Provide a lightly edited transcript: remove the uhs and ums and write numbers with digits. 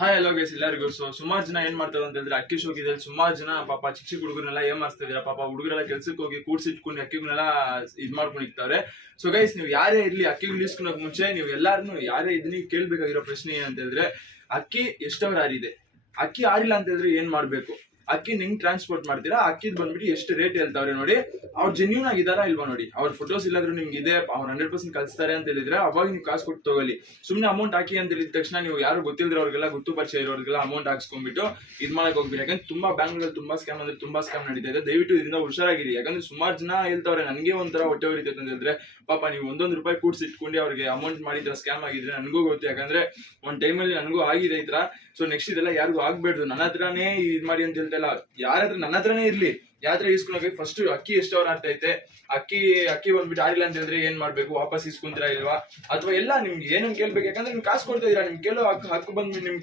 Hi hello guys ಎಲ್ಲರಿಗೂ. ಸುಮಾರು ಜನ ಏನ್ ಮಾಡ್ತಾರೆ ಅಂತ ಹೇಳಿದ್ರೆ ಅಕ್ಕಿ ಶೋಕಿದಲ್ಲಿ ಸುಮಾರು ಜನ ಪಾಪ ಚಿಕ್ಕ ಚಿಕ್ಕ ಹುಡುಗರನ್ನೆಲ್ಲ ಏನ್ ಮಾಡ್ತಾ ಇದೀರಾ, ಪಾಪ ಹುಡುಗರೆಲ್ಲ ಕೆಲ್ಸಕ್ಕೆ ಹೋಗಿ ಕೂಡ್ಸಿಟ್ಕೊಂಡು ಅಕ್ಕಿಗಳನ್ನೆಲ್ಲ ಇದ್ ಮಾಡ್ಕೊಂಡಿರ್ತಾರೆ. ಸೊ ಗೈಸ್, ನೀವು ಯಾರೇ ಇರ್ಲಿ ಅಕ್ಕಿಗಳು ಇಸ್ಕೊಳಕ್ ಮುಂಚೆ ನೀವು ಎಲ್ಲಾರನು ಯಾರೇ ಇದನ್ನ ಕೇಳ್ಬೇಕಾಗಿರೋ ಪ್ರಶ್ನೆ ಏನಂತ ಹೇಳಿದ್ರೆ, ಅಕ್ಕಿ ಎಷ್ಟವರ್ ಆರಿದೆ, ಅಕ್ಕಿ ಆರಿಲ್ಲ ಅಂತ ಹೇಳಿದ್ರೆ ಏನ್ ಮಾಡ್ಬೇಕು, ಅಕ್ಕಿ ನಿಂಗ್ ಟ್ರಾನ್ಸ್ಪೋರ್ಟ್ ಮಾಡ್ತೀರಾ, ಅಕ್ಕಿದ್ ಬಂದ್ಬಿಟ್ಟು ಎಷ್ಟು ರೇಟ್ ಹೇಳ್ತಾವ್ರೆ ನೋಡಿ, ಅವ್ರು ಜೆನ್ಯೂನ್ ಆಗಿದಾರಾ ಇಲ್ವಾ ನೋಡಿ. ಅವ್ರ ಫೋಟೋಸ್ ಇಲ್ಲಾದ್ರೂ ನಿಮ್ಗೆ ಇದೆ, ಅವ್ರು 100% ಕಳಿಸ್ತಾರೆ ಅಂತ ಹೇಳಿದ್ರೆ ಅವಾಗ ನೀವು ಕಾಸು ಕೊಟ್ಟು ತಗೊಳ್ಳಿ. ಸುಮ್ನೆ ಅಮೌಂಟ್ ಹಾಕಿ ಅಂತ ಹೇಳಿದ ತಕ್ಷಣ ನೀವು ಯಾರು ಗೊತ್ತಿಲ್ಲದ್ರೆ ಅವ್ರಿಗೆಲ್ಲ ಗೊತ್ತು ಪರಿಚಯ ಇರೋರಿಗೆಲ್ಲ ಅಮೌಂಟ್ ಹಾಕ್ಸ್ಕೊಂಡ್ಬಿಟ್ಟು ಇದ್ ಮಾಡಕ್ ಹೋಗ್ಬಿಡಿ. ಯಾಕಂದ್ರೆ ತುಂಬಾ ಬ್ಯಾಂಕ್ಗಳಲ್ಲಿ ತುಂಬಾ ಸ್ಕ್ಯಾಮ್ ಅಂದ್ರೆ ತುಂಬಾ ಸ್ಕ್ಯಾಮ್ ನಡೀತಾ ಇದೆ. ದಯವಿಟ್ಟು ಇದರಿಂದ ಹುಷಾರಾಗಿರಿ. ಯಾಕಂದ್ರೆ ಸುಮಾರು ಜನ ಹೇಳ್ತಾವ್ರೆ ನನಗೆ ಒಂಥರ ಹೊಟ್ಟೆ ಉರಿತೈತೆ ಅಂತ ಹೇಳಿದ್ರೆ, ಪಾಪ ನೀವು ಒಂದೊಂದು ರೂಪಾಯಿ ಕೂಡ್ಸಿಟ್ಕೊಂಡು ಅವ್ರಿಗೆ ಅಮೌಂಟ್ ಮಾಡಿದ್ರ ಸ್ಕ್ಯಾಮ್ ಆಗಿದ್ರೆ ನನಗೂ ಗೊತ್ತು. ಯಾಕಂದ್ರೆ ಒಂದ್ ಟೈಮಲ್ಲಿ ನನಗೂ ಆಗಿದೆ ಈ ತರ. ಸೊ ನೆಕ್ಸ್ಟ್ ಇದೆಲ್ಲ ಯಾರಿಗೂ ಆಗ್ಬೇಡ್ದು. ನನ್ನ ಹತ್ರನೇ ಇದ್ ಮಾಡಿ ಅಂತ ಹೇಳ್ತಾ ಯಾರ ಹತ್ರ ನನ್ನ ಹತ್ರನೇ ಇರ್ಲಿ, ಯಾವ್ದ್ರ ಇಸ್ಕೊಳಕ್ಕೆ ಫಸ್ಟ್ ಅಕ್ಕಿ ಎಷ್ಟವ್ರ ಆಗ್ತೈತೆ, ಅಕ್ಕಿ ಬಂದ್ಬಿಟ್ಟು ಆರಿಲ್ಲ ಅಂತ ಹೇಳಿದ್ರೆ ಏನ್ ಮಾಡ್ಬೇಕು, ವಾಪಸ್ ಇಸ್ಕೊಂತೀರಾ ಇಲ್ವಾ, ಅಥವಾ ಎಲ್ಲ ನಿಮ್ಗೆ ಏನನ್ ಕೇಳ್ಬೇಕು. ಯಾಕಂದ್ರೆ ನಿಮ್ಗೆ ಕಾಸು ಕೊಡ್ತಾ ಇದೀರಾ, ನಿಮ್ಗೆ ಕೇಳೋ ಹಕ್ಕು ಬಂದ್ಬಿಟ್ಟು ನಿಮ್ಗೆ